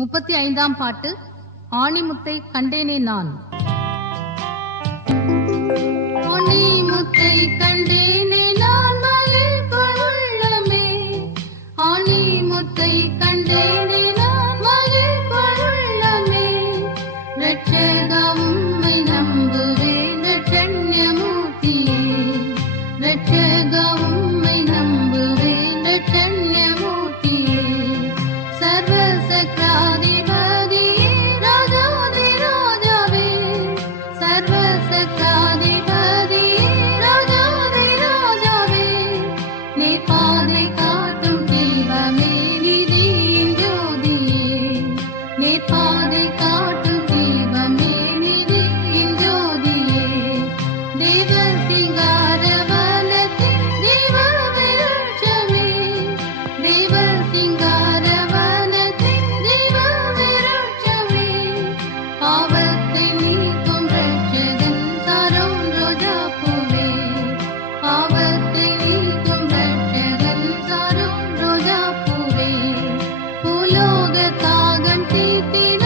35ஆம் பாட்டு. ஆணிமுத்தை கண்டேனே நான். ஆணிமுத்தை கண்டேனே நான் மகிழ்வுள் உள்ளமே. ஆணிமுத்தை கண்டேனே நான் மகிழ்வுள் உள்ளமே. இரட்சகா உம்மை நம்புவேன் இரட்சண்யமூர்த்தியே. இரட்சகா உம்மை நம்புவேன் இரட்சண்யமூர்த்தியே. சர்வசக்ராதிபதியே ராஜாதி ராஜாவே. சர்வசக்ராதிபதியே ராஜாதி ராஜாவே. நீ பாதை காட்டும் தெய்வமே நிதியின் ஜோதியே. நீ பாதை காட்டும் தெய்வமே நிதியின் ஜோதியே. தேவ சிங்காரவனத்தின் தேவ விருட்சமே. தேவ சிங்காரவனத்தின் தேவ விருட்சமே. பாவத்தை நீக்கும் இரட்சகன் சாரோன் ரோஜாப்பூவே. பாவத்தை நீக்கும் இரட்சகன் சாரோன் ரோஜாப்பூவே. பூலோக தாகம் தீர்த்திட